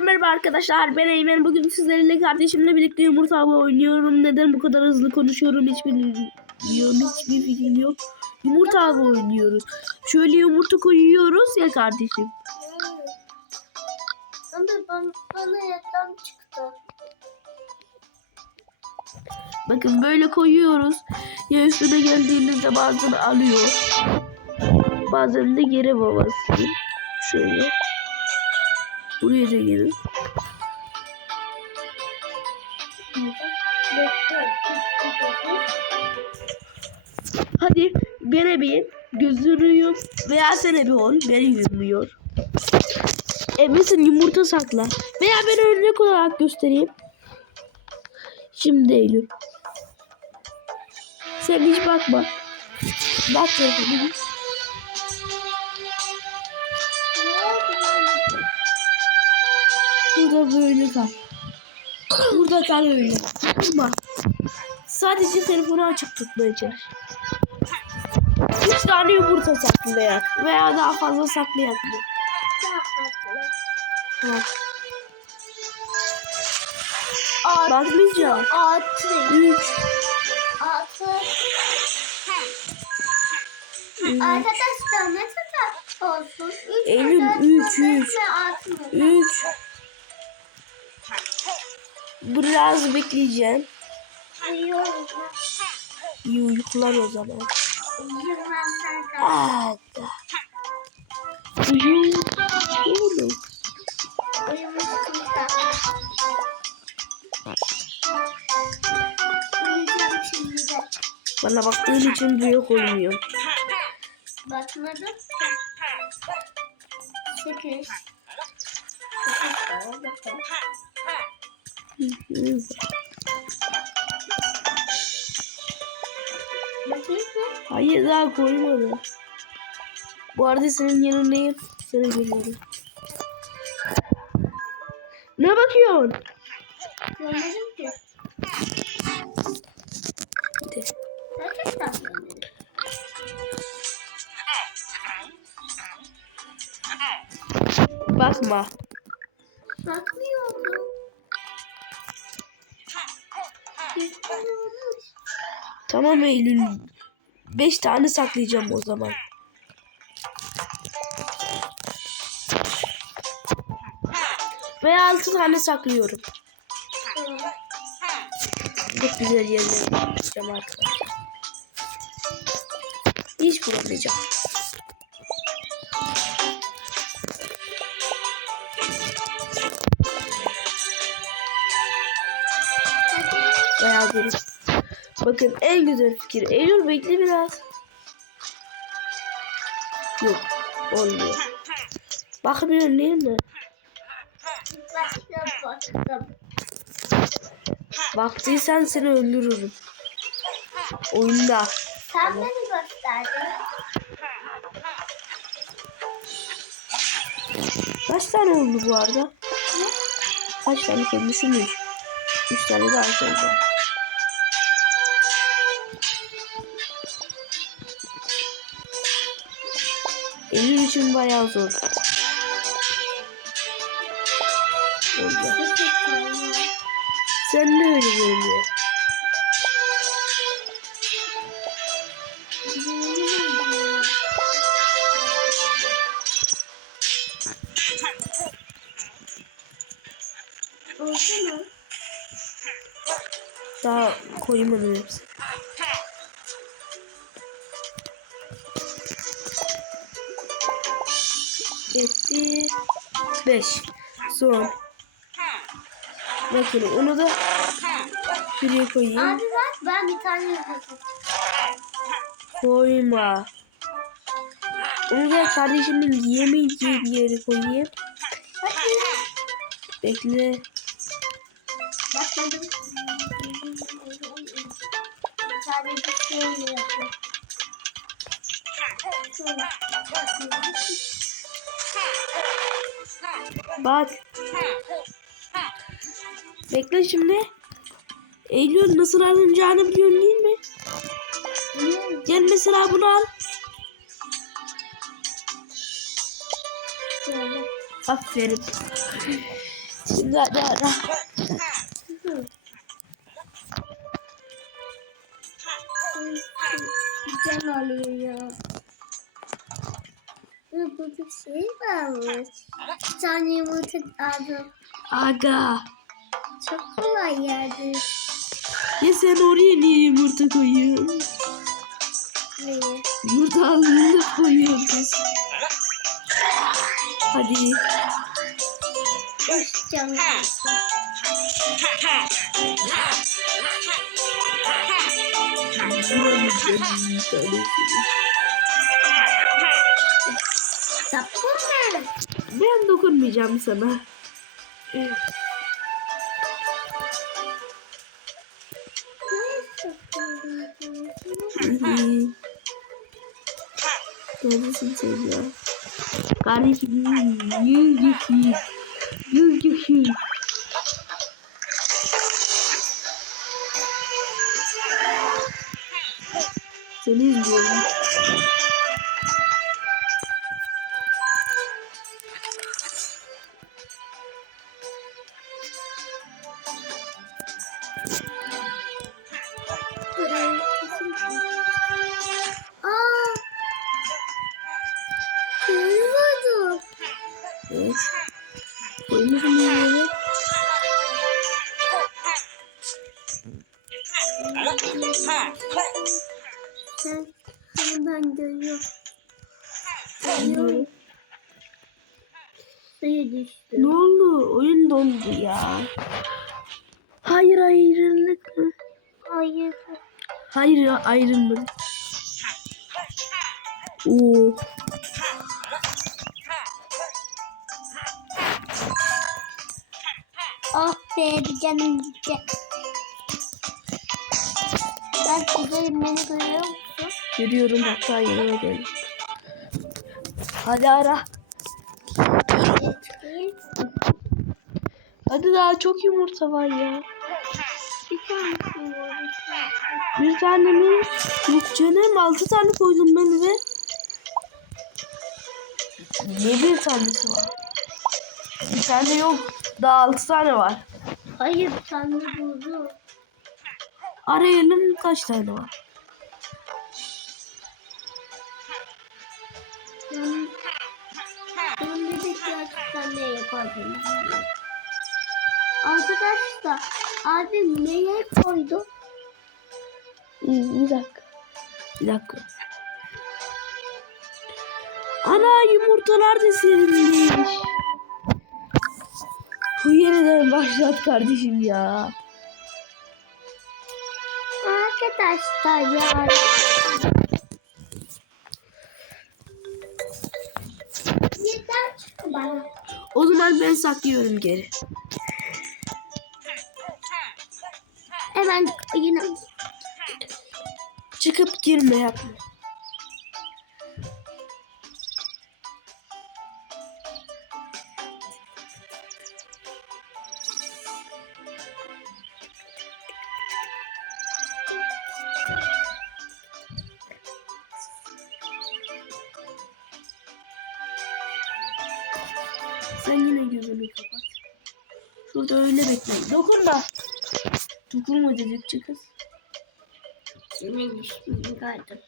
Herkese merhaba arkadaşlar. Ben Eymen. Bugün sizlerle kardeşimle birlikte yumurta avı oynuyorum. Neden bu kadar hızlı konuşuyorum hiç bilmiyorum. Hiçbir fikrim yok. Yumurta avı oynuyoruz. Şöyle yumurta koyuyoruz ya kardeşim. Ama bana reklam çıktı. Bakın böyle koyuyoruz. Ya üstüne geldiğimizde bazen alıyor. Bazen de geri babası. Şöyle. Buraya da gelin. Hadi bana bir gözünü yum veya sen bir ol. Beni yumuyor. E mesela yumurta sakla. Veya ben örnek olarak göstereyim. Şimdi Eylül. Sen hiç bakma. Bak telefonu. böyle kal. Burada kal öyle. Durma. Sadece telefonu açık tutmaya çalış. 3 tane yumurta saklayak veya daha fazla saklayak. Bak. Artı, Bakmayacağım. Artı. 3. Artı. Arkadaşlar ne kadar olsun? 3 Eylül 3 3 3 Biraz bekleyeceğim. İyi uykular o zaman. Hadi. Uyu. Oğlum. Uyumuş kızlar. Uyuyacağım şimdi de. Bana baktığın için buraya koymuyorum. Bakmadım. Sekiz. Sekiz Hayır daha koymadım. Bu arada senin yanındayım. Seni görüyorum. Ne bakıyorsun? Görmedim ki. Hadi. Gerçekten. Bakma. Tamam Eylül. Beş tane saklayacağım o zaman. Ve altı tane saklıyorum. Çok güzel yerlere yapacağım. Hiç bulamayacağım. Bayağı derin. Bakın en güzel fikir. Eylül bekle biraz. Yok. Olmuyor. Bakmıyorsun değil mi? Baktıysan seni öldürürüm. Oyunda. Sen beni gösterdin. Kaç tane oldu bu arada? Kaç tane koymuşum? Üç. Üç tane daha koyacağım. Eylül için bayağı zor. Sen ne öyle görünüyor? Etti. Beş. Son. Bakın onu da şuraya koyayım. Abi bak ben bir tane yapacağım. Koyma. Onu da kardeşimin yiyemeyeceği bir yere koyayım. Bekle. Bakmadım. Sadece şöyle yapıyorum. Şöyle. Bak. Bekle şimdi. Eylül nasıl alınacağını biliyorsun değil mi? Biliyorum. Gel mesela bunu al. Şöyle. Aferin. Şimdi hadi ara. Can alıyor ya. Burada şey varmış. Bir tane yumurta aldım. Aga. Çok kolay yerdi. Ya sen oraya niye yumurta koyuyorsun? Neyi? Yumurta alnında koyuyoruz. Hadi. Üç can aldım. Vuramayacağım mı? Ben dokunmayacağım sana. Sen ya? Kardeşim yüz kişi. Yüz kişi. Seni izliyorum. Koymuşum yere. Sen, seni ben görüyorum. Ne Suya düştü. oldu? Oyun dondu ya. Hayır ayrılık mı? Hayır. Hayır ayrılmadı. Oo. Be bir canım gitti. Ben güzelim beni görüyor musun? Görüyorum hatta yanıma geldim. Hadi ara. Hadi daha çok yumurta var ya. Bir var. Bir tane mi? Yok canım altı tane koydum ben ve ne bir tanesi var? Bir tane yok. Daha altı tane var. Hayır bir tane buldu. Arayalım kaç tane var? Ben, ben bir de gerçekten ne yapardım. Arkadaşlar abim neye koydu? Bir dakika. Bir dakika. Ana yumurtalar da serindeymiş. Başlat kardeşim ya. Arkadaşlar ya. O zaman ben saklıyorum geri. Hemen yine Çıkıp girme yapma. Dokunma dedikçe kız. ismini gördüm.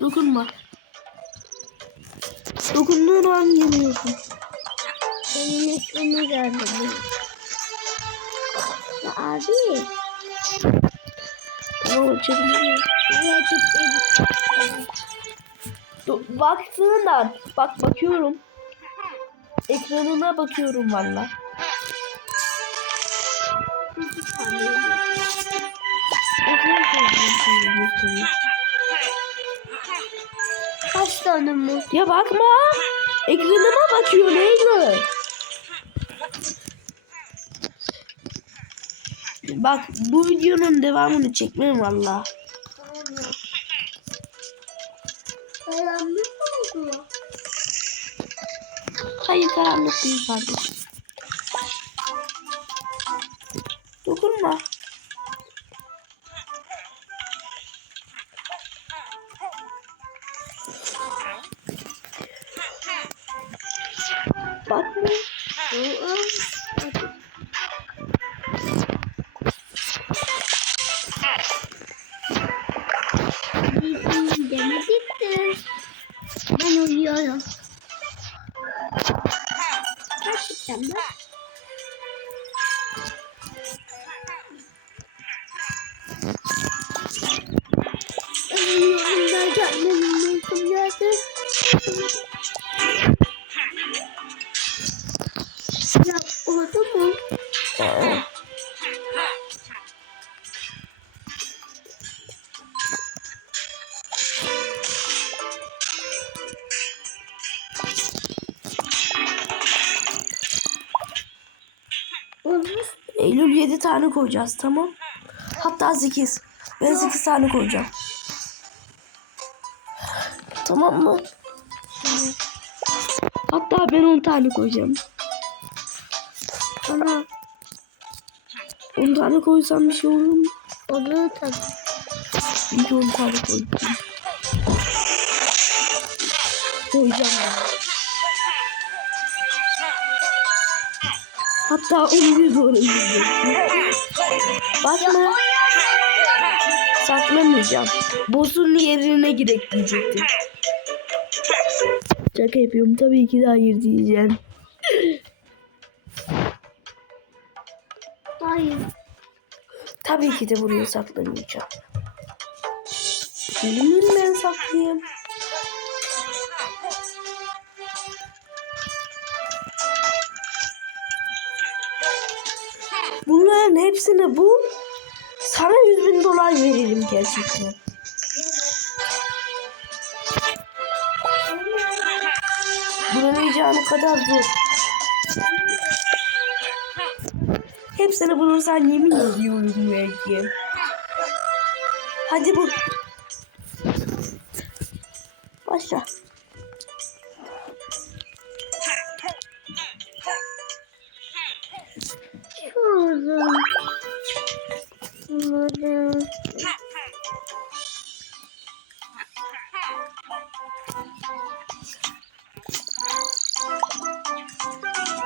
Dokunma. Dokunduğun an geliyorsun. Senin ismini gördüm. Ya abi. Tamam açabilirim. Ya Do- Baktığından. Bak bakıyorum. Ekranına bakıyorum valla. Kaç tane mi? Ya bakma. Ekranıma bakıyor neydi? Bak bu videonun devamını çekmem valla. Karanlık oldu. Hayır karanlık değil kardeşim. Yeah. Eylül 7 tane koyacağız tamam. Hatta 8. Ben 8 tane koyacağım. Tamam mı? Hatta ben 10 tane koyacağım. Ana 10 tane koysam bir şey olur mu? olur tabii. İlk 10 tane koyacağım. Koyacağım ben. Hatta 11 doğru. Bakma. Saklamayacağım. Boss'un yerine girek diyecektim. Şaka yapıyorum. Tabii ki de hayır diyeceğim. Hayır. Tabii ki de buraya saklamayacağım. Bilinir ben saklayayım. Hepsini bul. Sana 100 bin dolar veririm gerçekten. Bulamayacağın kadar zor. Hepsini bulursan yemin ediyorum vereceğim. Hadi bu.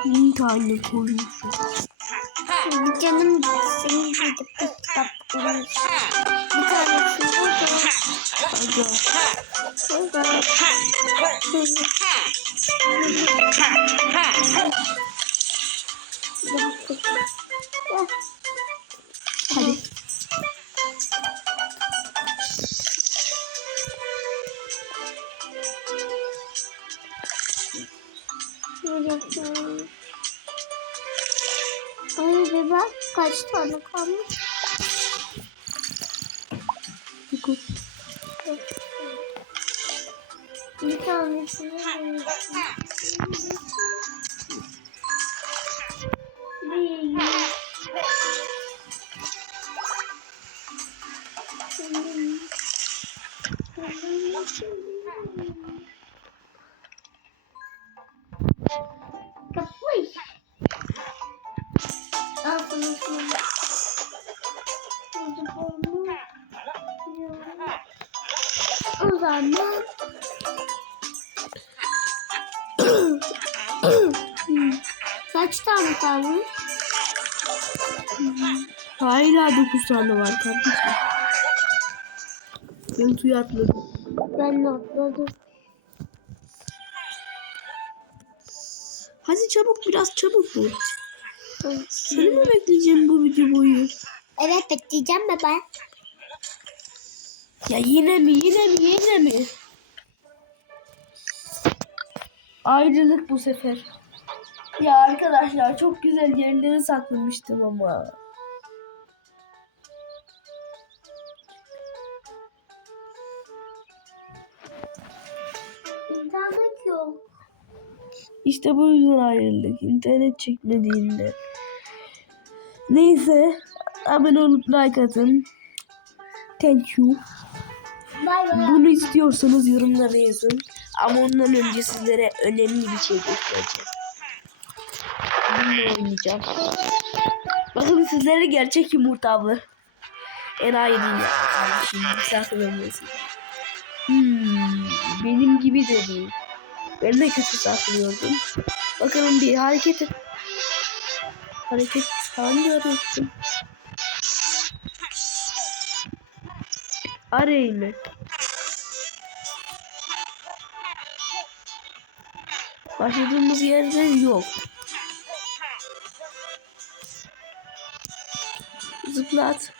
Bin tane koymuşum. Canım seni gidip bir kitap bulmuş. Bir tanesi burada. Hadi. Burada. Hadi. Ay bir bak kaç tane kalmış. Bir tanesini O zaman kaç tane kalmış? Hala dokuz tane var kardeşim. Ben suya atladım. Ben de atladım. Hadi çabuk biraz çabuk bul. Seni mi bekleyeceğim bu video boyu? Evet bekleyeceğim ben? Ya yine mi yine mi yine mi? Ayrılık bu sefer. Ya arkadaşlar çok güzel yerlere saklamıştım ama. İnternet yok. İşte bu yüzden ayrıldık. İnternet çekmediğinde. Neyse. Abone olup like atın. Thank you. Bunu istiyorsanız yorumlara yazın. Ama ondan önce sizlere önemli bir şey göstereceğim. Bununla oynayacağım. Bakın sizlere gerçek yumurta avı. Enayi değil ya. Kardeşim. Hmm, benim gibi de değil. Ben de kötü saklıyordum. Bakalım bir hareket et. Hareket hangi hareketim? Arayın. Başladığımız yerde yok. Zıplat.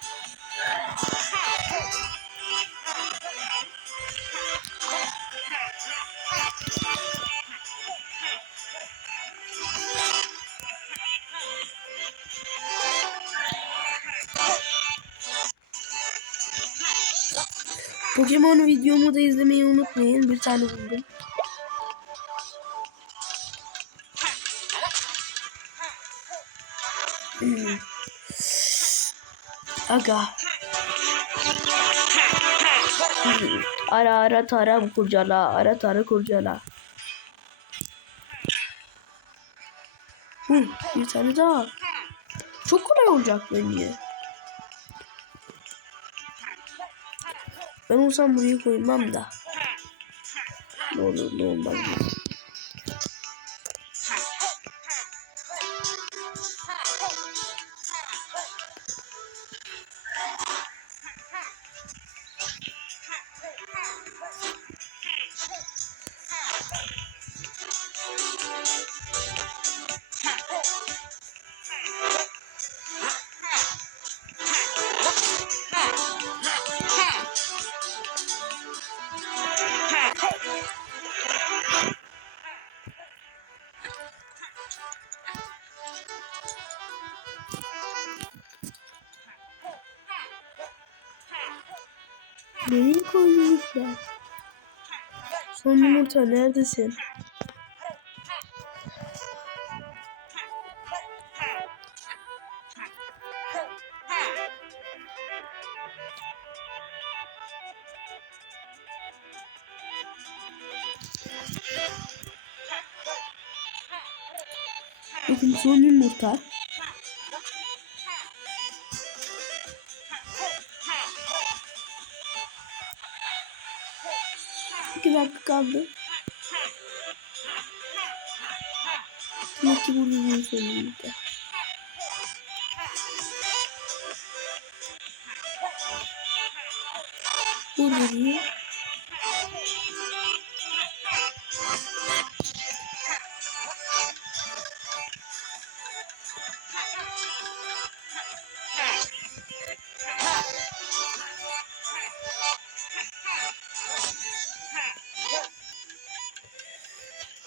Pokemon videomu da izlemeyi unutmayın. Bir tane buldum. Hmm. Aga. Hmm. Ara ara tara kurcala. Ara tara kurcala. Hmm, bir tane daha. Çok kolay olacak bence. 白龙山母女会慢的。诺诺诺慢的 yumurta neredesin? Bakın son yumurta. İki dakika kaldı. Demek ki burada son yumurta. Burada değil.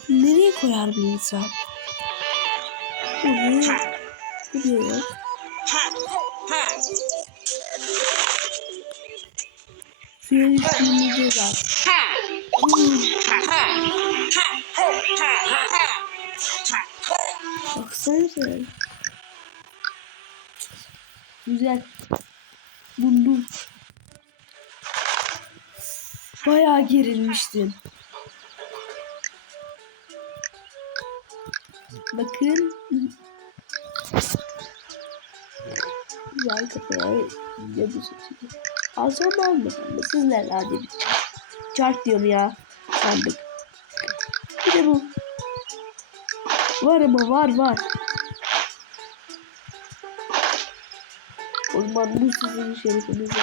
Nereye koyar bir insan? Buraya. Suyun üstünde var. Baksana sen. Güzel. Buldum. Bayağı gerilmiştim. Bakın. Güzel kafaya yadı seçildi. Alsam mı almasam mı? Sizler hadi çark diyorum ya. Sandık. Bir de bu. Var ama var var. O zaman bu sizin şerefinize.